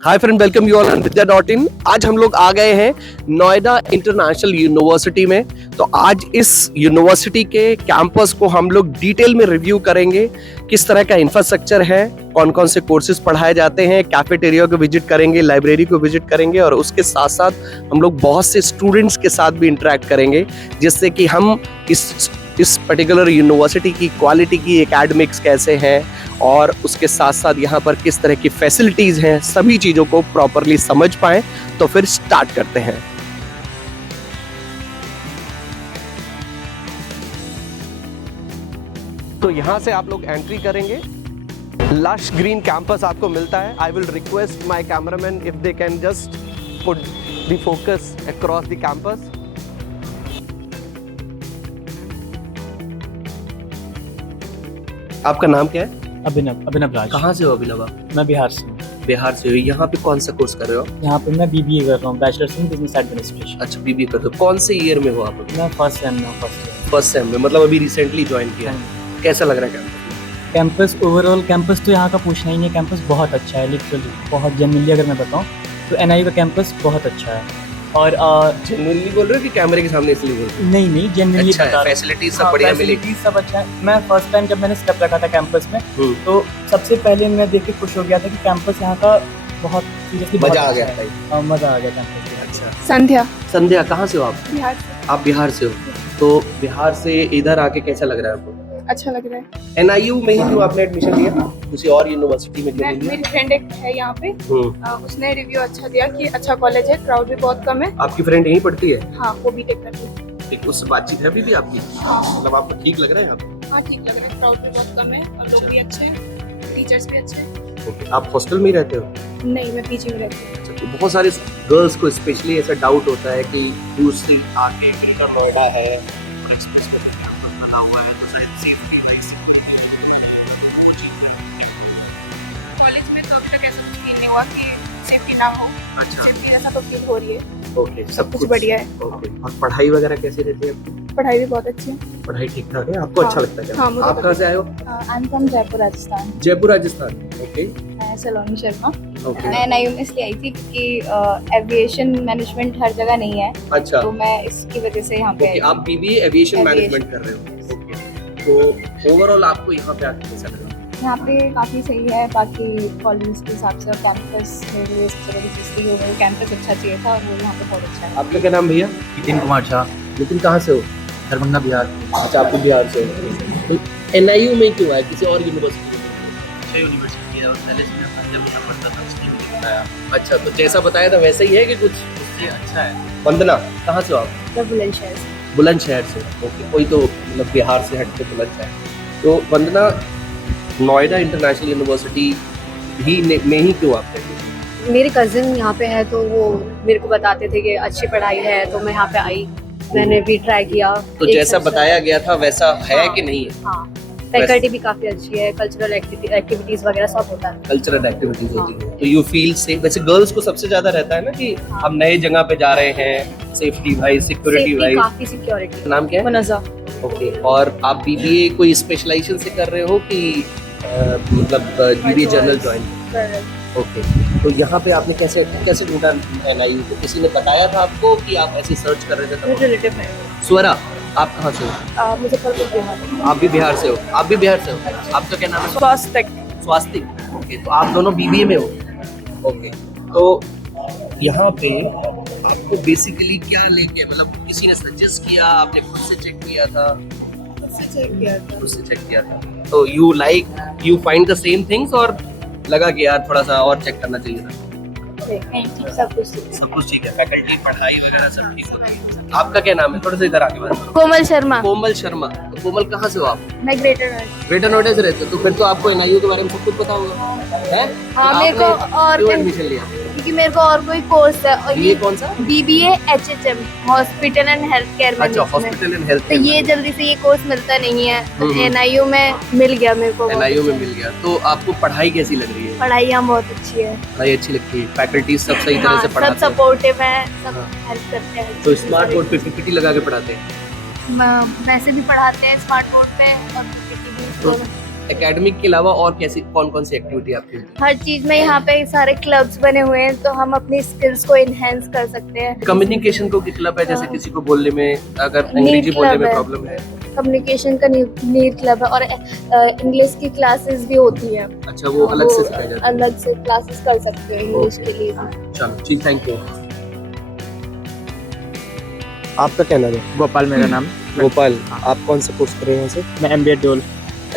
Hi friend, welcome you all on विद्या.in। आज हम लोग आ गए हैं नोएडा इंटरनेशनल यूनिवर्सिटी में। तो आज इस यूनिवर्सिटी के कैंपस को हम लोग डिटेल में रिव्यू करेंगे। किस तरह का इंफ्रास्ट्रक्चर है, कौन कौन से कोर्सेज पढ़ाए जाते हैं, कैफेटेरिया को विजिट करेंगे, लाइब्रेरी को विजिट करेंगे और उसके साथ साथ हम लोग बहुत से स्टूडेंट्स के साथ भी इंटरेक्ट करेंगे, जिससे कि हम इस पर्टिकुलर यूनिवर्सिटी की क्वालिटी की एकेडमिक्स कैसे हैं और उसके साथ साथ यहाँ पर किस तरह की फैसिलिटीज़ हैं, सभी चीज़ों को प्रॉपरली समझ पाएं। तो फिर स्टार्ट करते हैं। तो यहाँ से आप लोग एंट्री करेंगे, लश ग्रीन कैंपस आपको मिलता है। I will request my cameraman if they can just put the focus across the campus. आपका नाम क्या है? अभिनव राज। कहाँ से हो अभिनव आप? मैं बिहार से हूँ। बिहार से हो। यहाँ पे कौन सा कोर्स कर रहे हो? यहाँ पे मैं बीबीए कर रहा हूँ, बैचलर्स इन बिजनेस एडमिनिस्ट्रेशन। अच्छा, बीबीए कर रहे हो। कौन से ईयर में हो आप? मैं फर्स्ट सेम में। फर्स्ट सेम में, मतलब अभी रिसेंटली ज्वाइन किया। कैसा लग रहा है कैंपस? ओवरऑल कैंपस तो यहाँ का पूछना ही नहीं, कैंपस बहुत अच्छा है। लिटरली बहुत जेन्युइनली अगर मैं बताऊँ तो एनआईयू का कैंपस बहुत अच्छा है। और जेन्युइनली बोल रहे हो कि कैमरे के सामने इसलिए बोल रहे हो? नहीं जेन्युइनली अच्छा है, फैसिलिटीज सब बढ़िया मिलेगी। सब अच्छा है। मैं फर्स्ट टाइम जब मैंने स्टेप रखा था कैंपस में तो सबसे पहले मैं देख के खुश हो गया था कि कैंपस यहाँ का बहुत सीरियसली मजा आ गया था। मजा आ गया कैंपस में। अच्छा, संध्या कहाँ से हो आप? बिहार से। आप बिहार से हो, तो बिहार से इधर आके कैसा लग रहा है आपको? अच्छा लग रहा है। एनआईयू में ही क्यों आपने एडमिशन लिया, किसी और यूनिवर्सिटी में क्यों नहीं लिया? मेरी फ्रेंड एक है यहाँ पे, उसने रिव्यू अच्छा दिया कि अच्छा कॉलेज है, क्राउड भी बहुत कम है। आपकी फ्रेंड यहीं पढ़ती है? हाँ, वो बीटेक करती है। ठीक, उससे बातचीत है अभी भी आपकी? हाँ। मतलब आपको ठीक लग रहा है यहाँ पे? हाँ, ठीक लग रहा है। क्राउड भी बहुत कम है और लोग भी अच्छे हैं, टीचर्स भी अच्छे हैं। ओके, आप हॉस्टल में ही रहते हो? नहीं, मैं पीजी में रहती हूँ। अच्छा, तो बहुत सारे गर्ल्स को स्पेशली ऐसा डाउट होता है कि दूसरी आके ग्रेटर नोएडा है, बना हुआ है, तो शायद सेफ्टी नहीं कॉलेज में तो अभी तक ऐसा कुछ फील नहीं हुआ कि सेफ्टी ना हो। अच्छा, सेफ्टी जैसा तो फील हो रही है। ओके, सब कुछ बढ़िया है। ओके, और पढ़ाई वगैरह कैसी रहती है आपकी? पढ़ाई भी बहुत अच्छी है। पढ़ाई ठीक ठाक है, आपको अच्छा लगता है क्या? हाँ, मुझे आप कहाँ से आए हो? I am from Jaipur Rajasthan. Jaipur Rajasthan. Okay मैं सलोनी शर्मा। ओके, मैं एनआईयू में इसलिए आई थी क्योंकि एविएशन मैनेजमेंट हर जगह नहीं है, अच्छा। तो मैं इसकी वजह से यहाँ पे ओके, आप बीबीए एविएशन मैनेजमेंट कर रहे हो। ओके, तो ओवरऑल आपको यहाँ पे आके कैसा लगा? यहाँ पे काफ़ी सही है। बाकी कॉलेज के हिसाब से और कैंपस मेरे लिए सबसे बड़ी चीज़ थी, वो कैंपस अच्छा चाहिए था और वो यहाँ पे बहुत अच्छा है। आपका क्या नाम भैया? नितिन कुमार झा, लेकिन कहाँ से हो? दरभंगा बिहार। अच्छा, आप बिहार से हो। तो एनआईयू में क्यों आए, किसी और यूनिवर्सिटी में? अच्छा यूनिवर्सिटी है और पहले से मैं जब पढ़ता था उसने मुझे बताया। अच्छा, तो जैसा बताया था वैसा ही है कि कुछ? उससे अच्छा है। वंदना कहाँ से हो आप? तो बुलंदशहर से। बुलंदशहर से। ओके, कोई तो मतलब बिहार से हट के बुलंदशहर। तो वंदना, नोएडा इंटरनेशनल यूनिवर्सिटी ही में ही क्यों आप थे? मेरे कजिन यहाँ पे है तो वो मेरे को बताते थे कि अच्छी पढ़ाई है, तो मैं यहाँ पे आई, मैंने भी ट्राई किया। तो जैसा बताया गया था वैसा है कि नहीं है? हाँ, फैकल्टी भी काफी अच्छी है, कल्चरल एक्टिविटीज वगैरह सब होता है। कल्चरल एक्टिविटीज होती है, तो यू फील सेफ। वैसे गर्ल्स को सबसे ज्यादा रहता है ना कि हम नए जगह पे जा रहे हैं, सेफ्टी वाइज, सिक्योरिटी वाइज। काफी सिक्योरिटी। नाम क्या है? मुनज़्ज़ा। ओके, और आप बीबीए कोई स्पेशलाइजेशन से कर रहे हो कि मतलब बीबीए जनरल ज्वाइन? ओके, तो यहाँ पे आपने कैसे ढूंढा एनआईयू को? किसी ने बताया था आपको कि आप ऐसे सर्च कर रहे थे? मेरे रिलेटिव है। स्वरा, आप कहाँ से हो? मुजफ्फरपुर बिहार। आप भी बिहार से हो? आप भी बिहार से हो? आपका क्या नाम है? स्वास्तिक। ओके, तो आप दोनों बीबीए में हो? ओके, तो यहाँ पे आपको बेसिकली क्या लेके, मतलब किसी ने सजेस्ट किया, आपने खुद से चेक किया था? खुद से चेक किया था। तो you find the same things और लगा कि यार थोड़ा सा और चेक करना चाहिए था? सब कुछ ठीक है, फैकल्टी, पढ़ाई वगैरह सब ठीक होती है। आपका क्या नाम है? थोड़ा सा इधर आके बात। कोमल शर्मा। कोमल शर्मा। तो कोमल कहाँ से हो आप? मैं ग्रेटर नोएडा से रहते हो, तो फिर तो आपको एनआईयू के बारे में सब कुछ पता होगा, है? हाँ, मेरे को और क्यों एडमिशन लिया? क्योंकि मेरे को और कोई कोर्स है और ये कौन सा? BBA HHM hospital and health care अच्छा, मैनेजमेंट। Hospital and health. तो ये जल्दी से ये कोर्स मिलता नहीं है, तो एनआईयू में मिल गया मेरे को। एनआईयू में मिल गया। तो आपको पढ़ाई कैसी लग रही है? पढ़ाई यहाँ बहुत अच्छी है। पढ़ाई अच्छी लगती है, फैकल्टी सब सही तरह हाँ, से सब पढ़ाते हैं? सपोर्टिव है, सब हाँ। हेल्प करते हैं। तो स्मार्ट बोर्ड पे पीपीटी लगा के पढ़ाते हैं? वैसे भी पढ़ाते हैं स्मार्ट बोर्ड पे और PPT भी। तो एकेडमिक के अलावा और कैसी कौन कौन सी एक्टिविटी आपकी होती हर चीज में यहाँ पे सारे क्लब्स बने हुए हैं तो हम अपनी स्किल्स को इनहेंस कर सकते हैं। है? कम्युनिकेशन को की क्लब है, जैसे हाँ। किसी को बोलने में अगर नीट अंग्रेजी बोलने क्लब में है। प्रॉब्लम है। कम्युनिकेशन का नीट क्लब है और इंग्लिश की क्लासेस भी होती हैं। अच्छा, वो अलग से सिखाया जाता है। अलग से क्लासेस कर सकते हैं इंग्लिश के लिए। चलो ठीक, थैंक यू। आपका क्या नाम है? गोपाल मेरा नाम। गोपाल, आप कौन सा कोर्स कर रहे हैं यहाँ से? मैं MBA डोल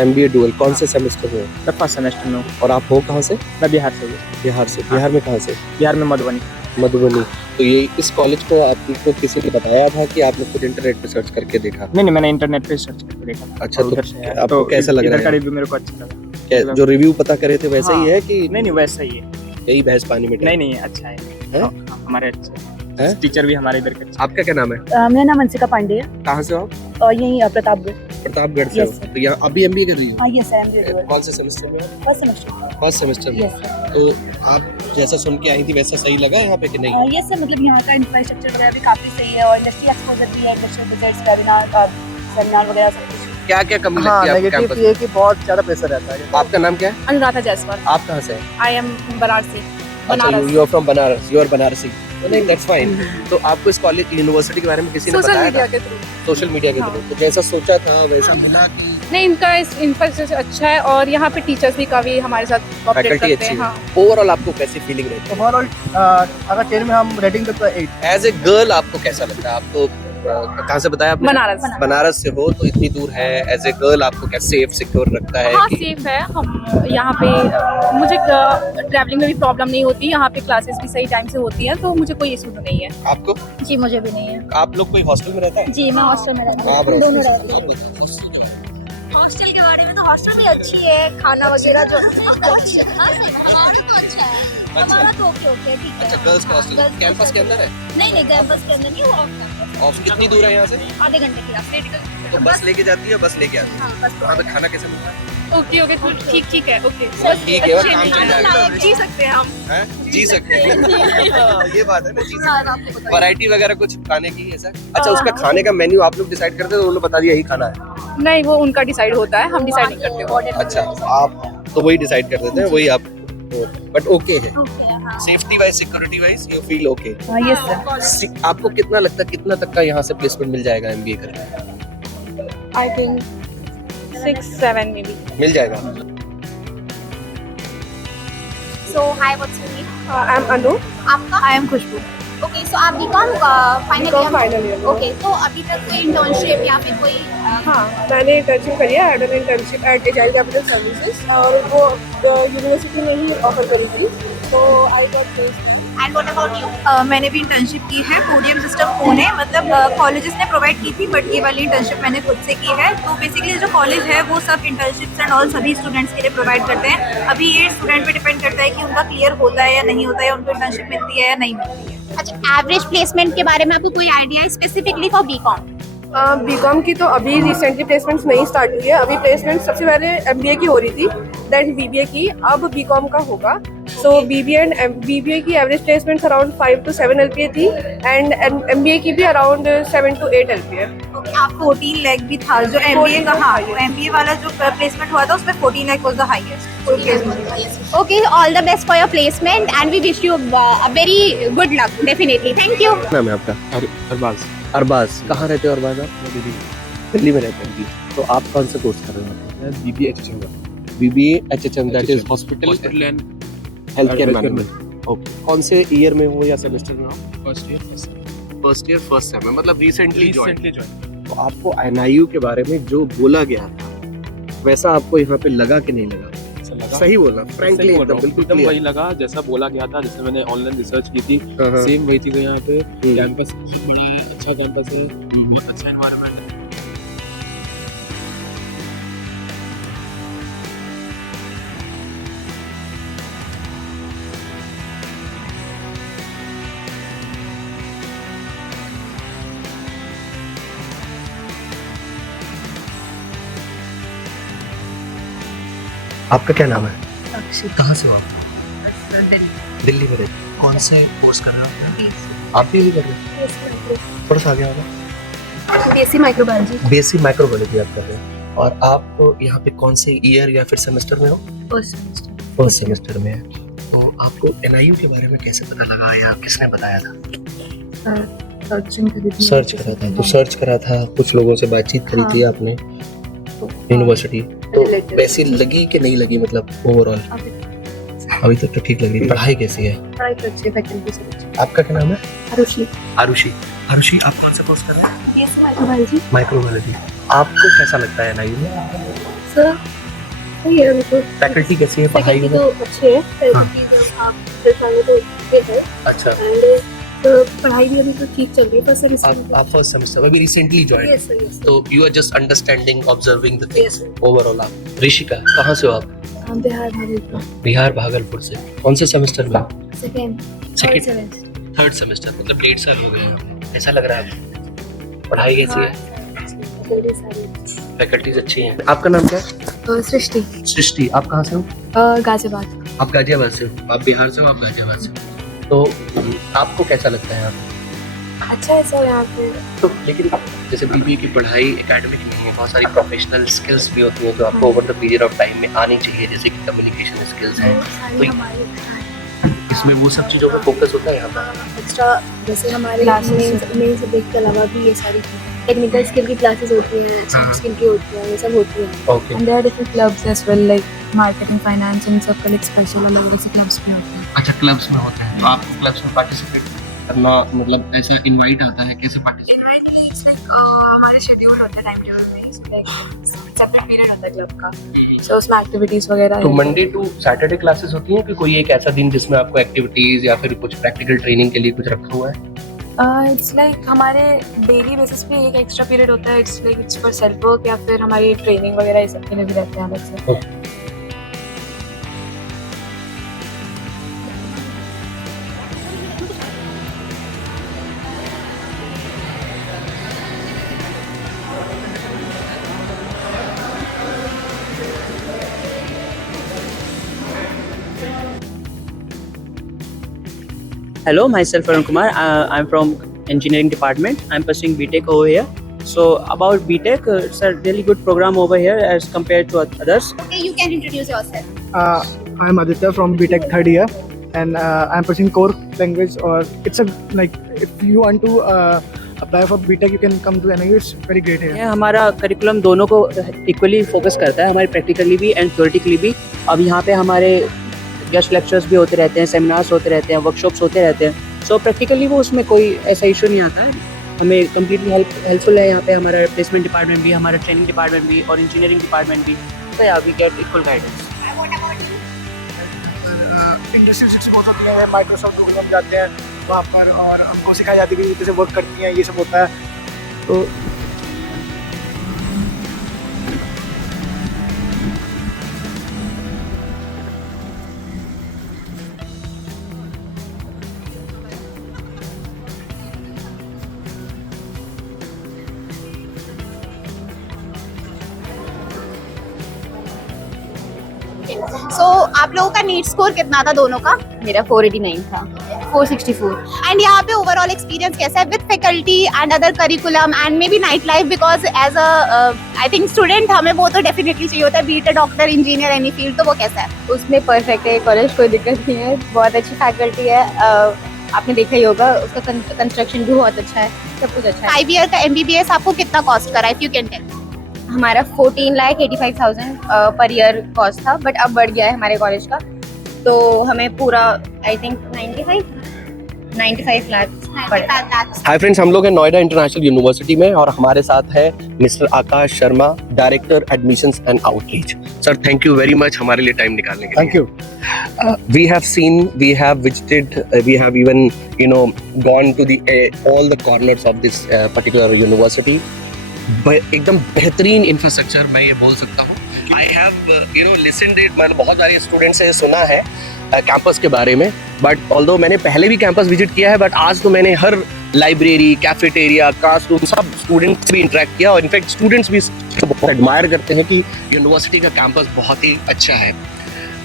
MBA डुअल, कौन से सेमेस्टर में? मैं फर्स्ट सेमेस्टर में हूँ। और आप हो कहाँ से? मैं बिहार से हूँ। बिहार से। बिहार में कहाँ से? बिहार में मधुबनी। मधुबनी। तो ये इस कॉलेज को आपको किसी ने बताया था कि आपने खुद इंटरनेट पे सर्च करके देखा? नहीं, मैंने इंटरनेट पे सर्च करके देखा। अच्छा, और तो उधर से आया। आपको कैसा लग रहा इधर का है? रिव्यू मेरे को अच्छा लगा। क्या जो रिव्यू पता करे थे वैसा ही है कि नहीं, वैसा ही है। यही भैंस पानी में? नहीं, अच्छा है। है? हाँ, हमारे अच्छे है? टीचर भी हमारे इधर के अच्छे। आपका क्या नाम है? मेरा नाम अंशिका पांडे है कहाँ से हो आप? और यही प्रतापगढ़। प्रतापगढ़ से Yes, हो? sir. तो यहाँ अभी MBA कर रही हो? हाँ यस सर एमबीए कौन से सेमेस्टर में? First semester. फर्स्ट सेमेस्टर में। Yes sir. तो आप जैसा सुन के आई थी वैसा सही लगा यहाँ पे कि नहीं? यस सर, मतलब यहाँ का इंफ्रास्ट्रक्चर वगैरह भी काफी सही है और इंडस्ट्री एक्सपोजर भी है, इंडस्ट्रियल विजिट्स, वेबिनार, सेमिनार वगैरह सब कुछ। क्या क्या कमी हाँ, लगती है आपके नेगेटिव कैंपस ये है कि बहुत ज्यादा प्रेशर रहता है। आपका नाम क्या है? अनुराधा जायसवाल। आप कहाँ से हैं? I am Banarasi. अच्छा, you are from Banaras, you are Banarasi. नहीं, दैट्स फाइन। तो आपको इस कॉलेज यूनिवर्सिटी के बारे में किसी ने सोशल बताया मीडिया था? के थ्रू। सोशल मीडिया के थ्रू। तो जैसा सोचा था वैसा मिला कि नहीं, इनका इंफ्रास्ट्रक्चर अच्छा है और यहाँ पे टीचर्स भी काफी हमारे साथ कोऑपरेट फैकल्टी करते अच्छी हैं। है? हाँ। ओवरऑल आपको कैसी फीलिंग रहती है? ओवरऑल अगर 10 में हम रेटिंग देते हैं 8। एज ए गर्ल आपको कैसा लगता है? आपको कहाँ से बताया आपने? बनारस। बनारस से हो तो इतनी दूर है, एज ए गर्ल आपको क्या सेफ सिक्योर रखता है? हाँ, कि सेफ है। हम यहाँ पे मुझे ट्रैवलिंग में भी प्रॉब्लम नहीं होती। यहाँ पे क्लासेस भी सही टाइम से होती हैं तो मुझे कोई इशू नहीं है। आपको? जी मुझे भी नहीं है। आप लोग कोई हॉस्टल में रहता है? जी मैं हॉस्टल में रहती आप हूँ। रहते दोनों हैं? रहते हैं। आप hostel में रहते हॉस्टल के बारे में तो हॉस्टल भी अच्छी है, खाना वगैरह जो हमारा तो अच्छा है। हमारा तो ओके ठीक हैं? है। अच्छा, गर्ल्स का हॉस्टल Girls कैंपस के अंदर है? नहीं कैंपस के अंदर नहीं, वो ऑफ कैंपस। ऑफ कितनी दूर है यहाँ से? आधे घंटे की रास्ते। तो बस लेके जाती है, बस लेके आती है? हाँ बस। वहाँ पे खाना कैसा मिलता है? ओके, ठीक है, ओके। ठीक है, काम चल जाएगा। जी सकते हैं हम। हैं? जी सकते हैं। हाँ, ये बात है ना, जी सकते हैं। वैरायटी वगैरह कुछ खाने की ऐसा? अच्छा, उसका खाने का मेन्यू आप लोग डिसाइड करते हो तो उन्होंने बता दिया यही खाना है? नहीं, वो उनका डिसाइड होता है, हम डिसाइड नहीं करते। अच्छा, आप तो वही डिसाइड कर देते हैं, वही आप। बट ओके है, safety wise, security wise you feel okay? हाँ यस सर। आपको कितना लगता है कितना तक का यहाँ से प्लेसमेंट मिल जाएगा MBA करके? आई थिंक 6-7 में भी। मिल जाएगा? So hi, what's your name? I am Anu. आपका? I am Khushboo. Okay, so आप बीकॉम का फाइनल बीकॉम final year में। ओके, तो अभी तक कोई इंटर्नशिप या फिर कोई हाँ, मैंने इंटर्नशिप करी है, एडन internship at Agile Capital Services, और वो यूनिवर्सिटी में ही ऑफर करी थी, तो I get this. And what about you? मैंने भी इंटर्नशिप की है, पोडियम सिस्टम पुणे, मतलब कॉलेजेस ने प्रोवाइड की थी बट ये वाली इंटर्नशिप मैंने खुद से की है। तो बेसिकली जो कॉलेज है वो सब इंटर्नशिप्स एंड ऑल सभी स्टूडेंट्स के लिए प्रोवाइड करते हैं। अभी ये स्टूडेंट पे डिपेंड करता है कि उनका क्लियर होता है या नहीं होता है, उनको इंटर्नशिप मिलती है या नहीं मिलती है। अच्छा, एवरेज प्लेसमेंट के बारे में आपको कोई आइडिया है स्पेसिफिकली फॉर बीकॉम? बीकॉम की तो अभी रिसेंटली प्लेसमेंट्स नहीं स्टार्ट हुई है। अभी प्लेसमेंट सबसे पहले MBA की हो रही थी, देन BBA की, अब बीकॉम का होगा। सो BBA की average placements around 5 to 7 LPA थी एंड MBA की भी अराउंड 7 to 8 LPA। आप 14 लाख भी था जो MBA का। हाँ, MBA वाला जो प्लेसमेंट हुआ था उसमें 14 lakh was the highest. Okay, all the best for your placement and we wish you a very good luck, definitely. Thank you. नाम है आपका? अरबाज। अरबाज। कहाँ रहते हो अरबाज आप? दिल्ली में रहते हैं जी। तो आप कौन सा कोर्स कर रहे हो? BBA HHM। BBA HHM, that is hospital and health care management. Okay, कौन से ईयर में हो या सेमेस्टर में हो? First year first year first sem में, मतलब रिसेंटली ज्वाइन। ज्वाइन। तो आपको NIU के बारे में जो बोला गया था वैसा आपको यहाँ पे लगा कि नहीं लगा? सही बोलना, फ्रैंकली एकदम बिल्कुल एकदम clear। वही लगा जैसा बोला गया था, जैसे मैंने ऑनलाइन रिसर्च की थी, हाँ, हाँ। सेम वही चीजें यहाँ पे। कैंपस बहुत बड़ा है, अच्छा कैंपस है, बहुत अच्छा एनवायरनमेंट है। आपका क्या नाम है? कहाँ से हो आप? दिल्ली में रहते। कौन से कोर्स कर रहे हो आप? भी यही कर रहे हो? थोड़ा सा आगे आओ। BSc microbiology. BSc माइक्रोबायोलॉजी आप कर रहे हैं। और आप यहाँ पे कौन से ईयर या फिर सेमेस्टर में हो? फर्स्ट सेमेस्टर में है। तो आपको NIU के बारे में कैसे पता लगा या किसने बताया था? सर्च करा था। तो सर्च करा था, कुछ लोगों से बातचीत करी थी आपने यूनिवर्सिटी, तो वैसी लगी कि नहीं लगी, मतलब ओवरऑल? अभी तक तो ठीक लग रही है। पढ़ाई कैसी है? पढ़ाई तो अच्छी है, फैकल्टी से अच्छी। आपका क्या नाम है? आरुषि। आरुषि, आरुषि आप कौन सा कोर्स कर रहे हैं? ये माइक्रोबायोलॉजी। माइक्रोबायोलॉजी। आपको कैसा लगता है NIU में? सर सही है, मतलब फैकल्टी कैसी है पढ़ाई फैकल्टी में? तो अच्छी है, फैकल्टी आप तो ठीक है। अच्छा, एंड पढ़ाई भी अभी तो ठीक चल रही है, पर सर आप फर्स्ट सेमेस्टर अभी recently join, yes sir, yes तो you are just understanding observing the yes things overall. आप ऋषिका कहाँ से हो आप? हम बिहार भागलपुर बिहार भागलपुर से। कौन से सेमेस्टर में? सेकंड सेकंड थर्ड सेमेस्टर, मतलब 1.5 साल हो गए हैं। कैसा लग रहा है आपको? पढ़ाई कैसी है? फैकल्टीज अच्छी हैं। आपका नाम क्या है? सृष्टि। सृष्टि, आप कहाँ से हो? गाजियाबाद। आप गाजियाबाद से हो? आप बिहार से हो, आप गाजियाबाद से हो। तो आपको कैसा लगता है यहाँ पे? अच्छा है सर यहाँ पे। तो लेकिन जैसे BBA की पढ़ाई एकेडमिक नहीं है, बहुत सारी प्रोफेशनल स्किल्स भी होती हैं जो आपको over the period of time में आनी चाहिए, जैसे कि कम्युनिकेशन स्किल्स हैं, तो इसमें वो सब चीज़ों पर फोकस होता है यहाँ पर। एक्स्ट्रा जैसे हमारे मेन सब्जेक्ट के अलावा भी ये सारी टेक्निकल स्किल की क्लासेस होती हैं, स्किल की होती हैं, ये सब होती हैं। Okay, and there are different clubs as well, like marketing, finance, इन सब का लाइक स्पेशल अलग अलग से क्लब्स में होते हैं। अच्छा, क्लब्स में होते हैं, तो आपको क्लब्स में पार्टिसिपेट करना, मतलब ऐसा इनवाइट आता है, कैसे पार्टिसिपेट? इनवाइट इट्स लाइक हमारे शेड्यूल होता है, टाइम टेबल में, इसमें लाइक सेपरेट पीरियड होता है क्लब का, सो उसमें एक्टिविटीज वगैरह। तो मंडे टू सैटरडे क्लासेस होती हैं कि कोई एक ऐसा दिन जिसमें आपको एक्टिविटीज या फिर कुछ प्रैक्टिकल ट्रेनिंग के लिए कुछ रखा हुआ है? इट्स लाइक हमारे डेली बेसिस पे एक एक्स्ट्रा पीरियड होता है, it's like it's for self work या फिर हमारी ट्रेनिंग वगैरह ये सब के लिए भी रहते हैं अलग से। Hello, myself Arun Kumar. I'm from engineering department. I'm pursuing BTech over here. So about BTech, it's a really good program over here as compared to others. Okay, you can introduce yourself. I'm Aditya from BTech third year, and I'm pursuing core language. Or it's a like if you want to apply for BTech, you can come to NIU. It's very great here. ये हमारा curriculum दोनों को equally focus करता है, हमारे practically भी and theoretically भी। अब यहाँ पे हमारे गेस्ट लेक्चर्स भी होते रहते हैं, सेमिनार्स होते रहते हैं, वर्कशॉप्स होते रहते हैं। सो प्रैक्टिकली वो उसमें कोई ऐसा इशू नहीं आता है, हमें कम्प्लीटली हेल्पफुल है यहाँ पे हमारा प्लेसमेंट डिपार्टमेंट भी, हमारा ट्रेनिंग डिपार्टमेंट भी और इंजीनियरिंग डिपार्टमेंट भी। तो या we get equal guidance. Industrial city बहुत होती है, माइक्रोसॉफ्ट गूगल में जाते हैं वहाँ पर, और हमको सिखाया जाती है कि कैसे वर्क करती हैं, ये सब होता है। तो So आप लोगों का नीट स्कोर कितना था दोनों का? मेरा 489 था। 464. एंड यहाँ पे ओवरऑल एक्सपीरियंस कैसा है with faculty and other curriculum and maybe night life? Because as a I think student हमें वो तो डेफिनेटली चाहिए होता है, be it doctor, engineer, any field, तो वो कैसा है? उसमें परफेक्ट है कॉलेज, कोई दिक्कत नहीं है, बहुत अच्छी फैकल्टी है। आपने देखा ही होगा, उसका कंस्ट्रक्शन भी बहुत अच्छा है, सब कुछ अच्छा है। 5 ईयर का MBBS आपको कितना कॉस्ट करा, इफ यू कैन टेल? हमारा 14,85,000 पर ईयर कॉस्ट था, बट अब बढ़ गया है हमारे कॉलेज का, तो हमें पूरा आई थिंक 95 लाख पड़ा। हाय फ्रेंड्स, हम लोग हैं नोएडा इंटरनेशनल यूनिवर्सिटी में और हमारे साथ है mister Akash Sharma, director admissions and outreach. Sir, thank you very much हमारे लिए टाइम निकालने के लिए। Thank you. We have seen, we have visited, we have even gone to the all the corners of this particular university. एकदम बेहतरीन infrastructure, मैं ये बोल सकता हूँ। आई हैव लिसनड इट, मतलब बहुत सारे स्टूडेंट से सुना है कैंपस के बारे में, बट ऑल्दो मैंने पहले भी कैंपस विजिट किया है, बट आज तो मैंने हर लाइब्रेरी, कैफेटेरिया, क्लासरूम, सब स्टूडेंट्स भी इंटरेक्ट किया, और इनफैक्ट स्टूडेंट्स भी बहुत एडमायर करते हैं कि यूनिवर्सिटी का कैंपस बहुत ही अच्छा है।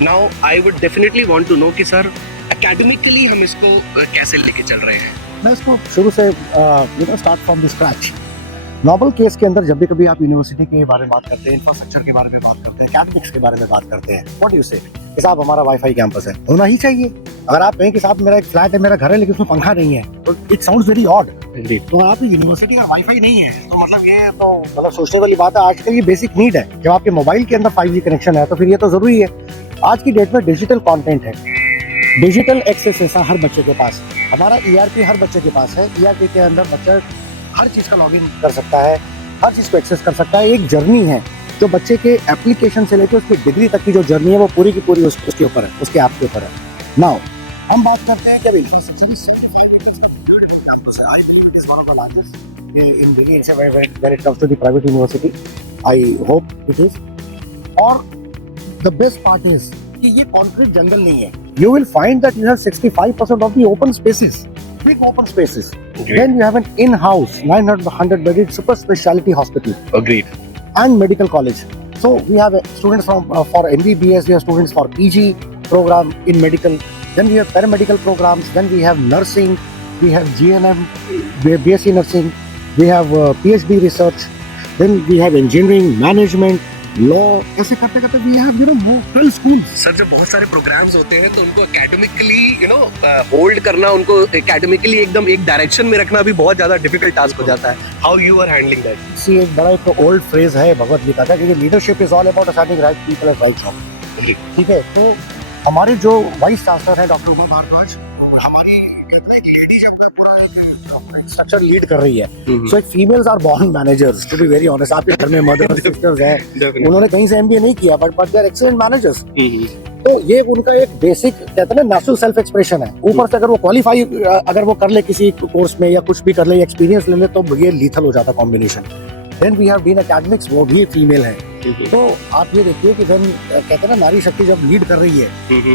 Now I would definitely want to know कि सर एकेडमिकली हम इसको कैसे लेके चल रहे हैं? मैं इसको शुरू से start from the scratch, normal case के अंदर जब भी कभी आप यूनिवर्सिटी के बारे में बात करते हैं, इंफ्रास्ट्रक्चर के बारे में बात करते हैं, एकेडमिक्स के बारे में बात करते हैं, व्हाट यू से कि साहब हमारा वाईफाई कैंपस है, होना ही चाहिए। अगर आप कहें कि साहब मेरा एक फ्लैट है, मेरा घर है, लेकिन उसमें पंखा नहीं है, तो इट साउंड्स वेरी ऑड। तो आपकी यूनिवर्सिटी का वाईफाई नहीं है तो मतलब ये तो मतलब सोचने वाली बात है। आजकल ये बेसिक नीड है। जब आपके मोबाइल के अंदर 5G कनेक्शन है तो फिर ये तो जरूरी है। आज की डेट में डिजिटल कंटेंट है, डिजिटल एक्सेस है हर बच्चे के पास। हमारा ERP हर बच्चे के पास है। ERP के अंदर बच्चा हर चीज का लॉगिन कर सकता है, हर चीज को एक्सेस कर सकता है। एक जर्नी है जो बच्चे के एप्लीकेशन से लेकर उसकी डिग्री तक की जो जर्नी है वो पूरी की पूरी उसके ऊपर है, उसके ऐप के ऊपर है। नाउ हम बात करते हैं कि I believe it is one of the largest in Delhi when it comes to the private university. I hope it is. और the best part is कि ये concrete jungle नहीं है. You will find that you have 65% of the open spaces, big open spaces. Then you have an in-house 900-bedded super specialty hospital. Agreed. And medical college. So we have students from for MBBS, we have students for PG program in medical. Then we have paramedical programs. Then we have nursing. We have GNM, we have BSc nursing, we have PhD research, then we have engineering, management, law. ऐसे करते करते we have multiple schools. Sir जब बहुत सारे programmes होते हैं तो उनको एकेडमिकली होल्ड करना, उनको एकेडमिकली एकदम एक डायरेक्शन में रखना भी बहुत ज्यादा डिफिकल्ट टास्क हो जाता है। How you are handling that? See एक बड़ा एक ओल्ड फ्रेज है भगवत गीता का कि leadership is all about assigning right people at right job. ठीक है, तो हमारे जो वाइस चांसलर है डॉक्टर उमा भारद्वाज, हमारी स्ट्रक्चर लीड कर रही है। सो एक females are born managers, to be very honest. आपके घर में मदर सिस्टर्स हैं, उन्होंने कहीं से MBA नहीं किया but they are excellent managers. तो ये उनका एक बेसिक कहते हैं ना नेचुरल सेल्फ एक्सप्रेशन है। ऊपर से अगर वो क्वालिफाई अगर वो कर ले किसी कोर्स में या कुछ भी कर ले, एक्सपीरियंस ले ले, तो ये लीथल हो जाता combination. Then we have been academics, वो भी फीमेल है। तो आप ये देखिए कि देन कहते हैं ना नारी शक्ति जब लीड कर रही है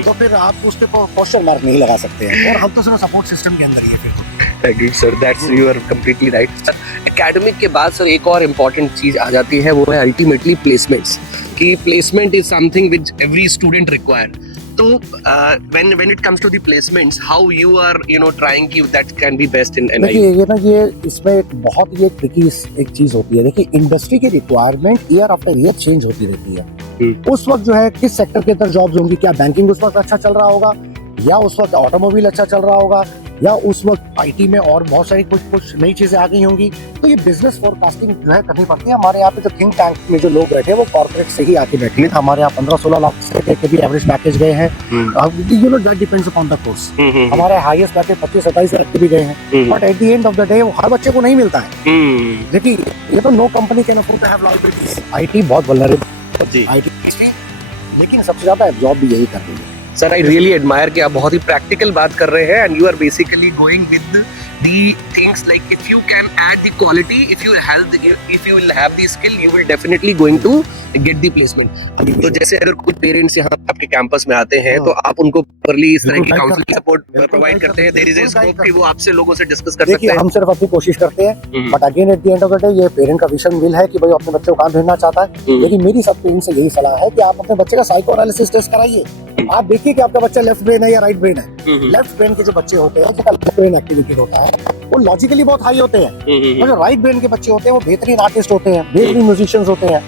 तो फिर आप उसके क्वेश्चन मार्क नहीं लगा सकते हैं। और हम तो सिर्फ सपोर्ट सिस्टम के अंदर ही है फिर। Agreed, sir. That's you are completely right. Sir, academic के बाद सर एक और इम्पोर्टेंट चीज आ जाती है, वो है अल्टीमेटली प्लेसमेंट्स। कि placement is something which every student require. तो when it comes to the placements, how you are trying कि that can be best in NIU? देखिए ये ना ये इसमें एक बहुत ही ट्रिकी एक चीज होती है। देखिए इंडस्ट्री की requirement year after year change होती रहती है। उस वक्त जो है किस सेक्टर के अंदर जॉब्स होंगी, क्या बैंकिंग उस वक्त अच्छा चल रहा होगा, या उस वक्त ऑटोमोबाइल अच्छा चल रहा होगा, या उस वक्त IT में और बहुत सारी कुछ नई चीजें आ गई होंगी। तो ये बिजनेस फोरकास्टिंग जो है करनी पड़ती है। हमारे यहाँ पे जो थिंक टैंक में जो लोग बैठे हैं वो कॉर्पोरेट से ही आके बैठे हैं। हमारे यहाँ 15-16 लाख से भी एवरेज पैकेज गए हैं। That depends upon the course. हमारे हाईएस्ट पैकेज 25-27 लाख के भी गए हैं। But at the end of the day वो हर बच्चे को नहीं मिलता है। देखिए ये तो no company can afford to have liabilities. IT बहुत वल्नरेबल IT, लेकिन सबसे ज्यादा एब्जॉर्ब भी यही कर रही है। सर आई रियली एडमायर कि आप बहुत ही प्रैक्टिकल बात कर रहे हैं and you are basically going with the things like if you can add the quality, if you will have the skill, you will definitely going to get the placement. तो जैसे अगर कुछ पेरेंट्स यहाँ आपके कैंपस में आते हैं तो आप उनको प्रॉपर्ली इस तरह की काउंसलिंग सपोर्ट प्रोवाइड करते हैं। देयर इज अ स्कोप कि वो आपसे लोगों से डिस्कस कर सकते हैं। हम सिर्फ अपनी कोशिश करते हैं, but again eight the end of the day ये पेरेंट का विजन विल है कि भाई अपने बच्चे को कहाँ भेजना चाहता है। लेकिन मेरी सब पेरेंट्स से यही सलाह है कि आप अपने बच्चे का साइको एनालिसिस टेस्ट कराइए। आप देखिए कि आपका बच्चा लेफ्ट ब्रेन है या राइट ब्रेन है। लेफ्ट ब्रेन के जो बच्चे होते हैं, जिनका लेफ्ट ब्रेन एक्टिविटी होता है, वो लॉजिकली बहुत हाई होते हैं। और जो राइट ब्रेन के बच्चे होते हैं वो बेहतरीन आर्टिस्ट होते हैं, बेहतरीन म्यूजिशियंस होते हैं।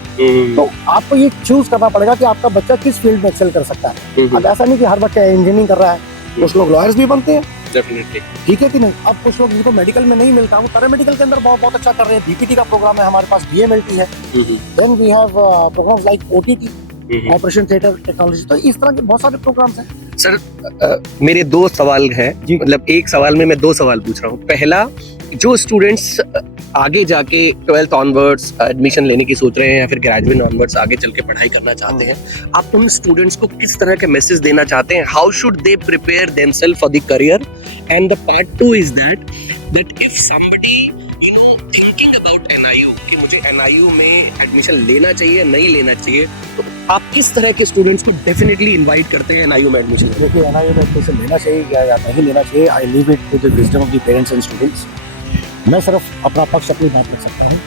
तो आपको ये चूज करना पड़ेगा कि आपका बच्चा किस फील्ड में एक्सेल कर सकता है। अब ऐसा नहीं कि हर बच्चा इंजीनियरिंग कर रहा है, कुछ लोग लॉयर्स भी बनते हैं। डेफिनेटली, ठीक है कि नहीं। अब कुछ लोग जिनको मेडिकल में नहीं मिलता, वो पैरामेडिकल के अंदर बहुत अच्छा कर रहे हैं। BPT का प्रोग्राम है हमारे पास, BMLT है। Then we have programs like OTT, operation theatre technology. तो इस तरह के बहुत सारे प्रोग्राम्स हैं। सर मेरे दो सवाल हैं, मतलब एक सवाल में मैं दो सवाल पूछ रहा हूँ। पहला, जो स्टूडेंट्स आगे जाके 12th ऑनवर्ड्स एडमिशन लेने की सोच रहे हैं या फिर ग्रेजुएट ऑनवर्ड्स आगे चल के पढ़ाई करना चाहते हैं, आप उन स्टूडेंट्स को किस तरह के मैसेज देना चाहते हैं? How should they prepare themselves for the career? And the part 2 is that if somebody thinking about NIU कि मुझे NIU में एडमिशन लेना चाहिए नहीं लेना चाहिए, तो आप किस तरह के स्टूडेंट्स को डेफिनेटली इनवाइट करते हैं NIU में एडमिशन? देखिए NIU में एडमिशन लेना चाहिए या नहीं लेना चाहिए, I leave it to the wisdom of the parents and students. मैं सिर्फ अपना पक्ष अपनी बात रख सकता हूँ।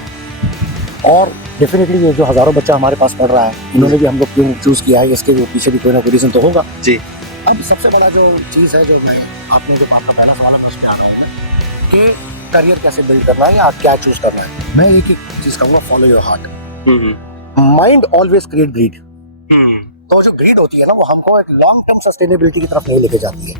और डेफिनेटली ये जो हजारों बच्चा हमारे पास पढ़ रहा है, इन्होंने भी हम लोग क्यों चूज किया है, इसके पीछे भी कोई ना कोई रीजन तो होगा जी। अब सबसे बड़ा जो चीज़ है, जो मैं आपने जो आपका पहला सवाल है उस पर आ रहा हूँ, कि करियर कैसे बिल्ड करना है या क्या चूज करना है। मैं एक चीज कहूंगा, follow your heart. Mind always create greed. तो जो ग्रीड होती है ना, वो हमको एक लॉन्ग टर्म सस्टेनेबिलिटी की तरफ नहीं लेके जाती है।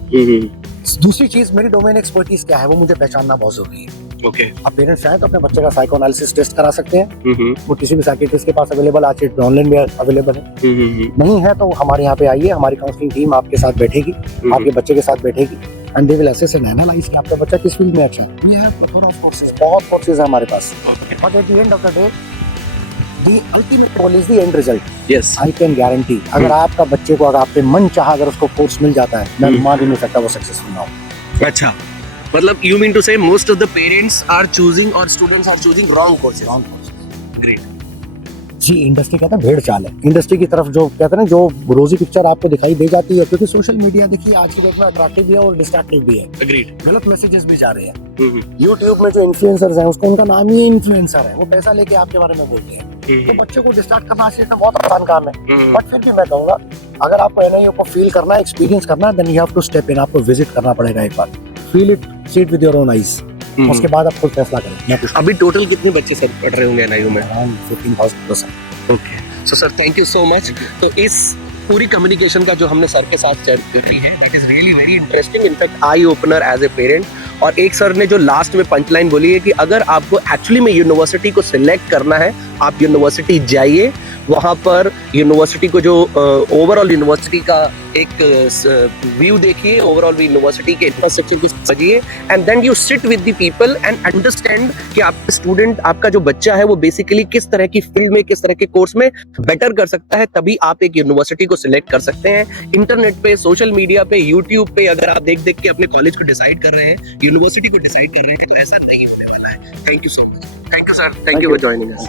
दूसरी चीज, मेरी डोमेन एक्सपर्टीज क्या है वो मुझे पहचानना बहुत जरूरी है। ओके। अब पेरेंट्स चाहें तो अपने बच्चे का साइको एनालिसिस टेस्ट करा सकते हैं, वो किसी भी साइकियाट्रिस्ट के पास अवेलेबल, आज ऑनलाइन भी अवेलेबल है। नहीं है तो हमारे यहाँ पे आइए, हमारी काउंसलिंग टीम आपके साथ बैठेगी, आपके बच्चे के साथ बैठेगी, and they will assess and analyse कि आपका बच्चा किस फील्ड में अच्छा है। We have plethora of courses, बहुत कोर्सेज है हमारे पास, but at the end of the day the ultimate goal is the end result. Yes, I can guarantee, अगर आपका बच्चे को, अगर आपके मन चाहा अगर उसको कोर्स मिल जाता है, मैं मान भी नहीं सकता वो सक्सेसफुल ना हो। अच्छा, मतलब you mean to say most of the parents are choosing or students are choosing wrong courses. Great. Ji, industry कहता है भेड़ चाल है। इंडस्ट्री की तरफ जो कहते हैं ना, जो रोजी पिक्चर आपको दिखाई दे जाती है, क्योंकि सोशल मीडिया देखिए आज की डेट में अट्रैक्टिव भी है और डिस्ट्रैक्टिव भी है। Agreed. गलत मैसेजेस भी जा रहे हैं। यूट्यूब में जो इन्फ्लुएंसर्स हैं, उसको उनका नाम ही इन्फ्लुएंसर है, वो पैसा लेके आपके बारे में बोलते हैं। तो बच्चे को डिस्ट्रैक्ट करना चाहिए, तो बहुत आसान काम है। बट फिर भी मैं कहूंगा, अगर आपको एनआईओ को फील करना है, एक्सपीरियंस करना है, then you have to step in. आपको विजिट करना पड़ेगा एक बार, feel it, see it with your own eyes, उसके बाद आप खुद फैसला करें। अभी टोटल कितने बच्चे सर पढ़ रहे होंगे एनआईयू में? Around 15,000+। Okay, so sir thank you so much. तो इस पूरी कम्युनिकेशन का जो हमने सर के साथ चर्चा की है, that is really very interesting, in fact I opener as a parent. और एक सर ने जो लास्ट में पंचलाइन बोली है कि अगर आपको एक्चुअली में यूनिवर्सिटी को सिलेक्ट करना है, आप यूनिवर्सिटी जाइए, वहाँ पर यूनिवर्सिटी को जो ओवरऑल यूनिवर्सिटी का एक व्यू देखिए, ओवरऑल यूनिवर्सिटी के इंफ्रास्ट्रक्चर को समझिए, and then you sit with the people and understand कि आपका स्टूडेंट, आपका जो बच्चा है वो बेसिकली किस तरह की फील्ड में, किस तरह के कोर्स में बेटर कर सकता है, तभी आप एक यूनिवर्सिटी को सिलेक्ट कर सकते हैं। इंटरनेट पे, सोशल मीडिया पे, यूट्यूब पे अगर आप देख देख के अपने कॉलेज को डिसाइड कर रहे हैं, यूनिवर्सिटी को डिसाइड कर रहे हैं, तो ऐसा नहीं होने वाला है। Thank you so much. Thank you sir, thank you for joining us.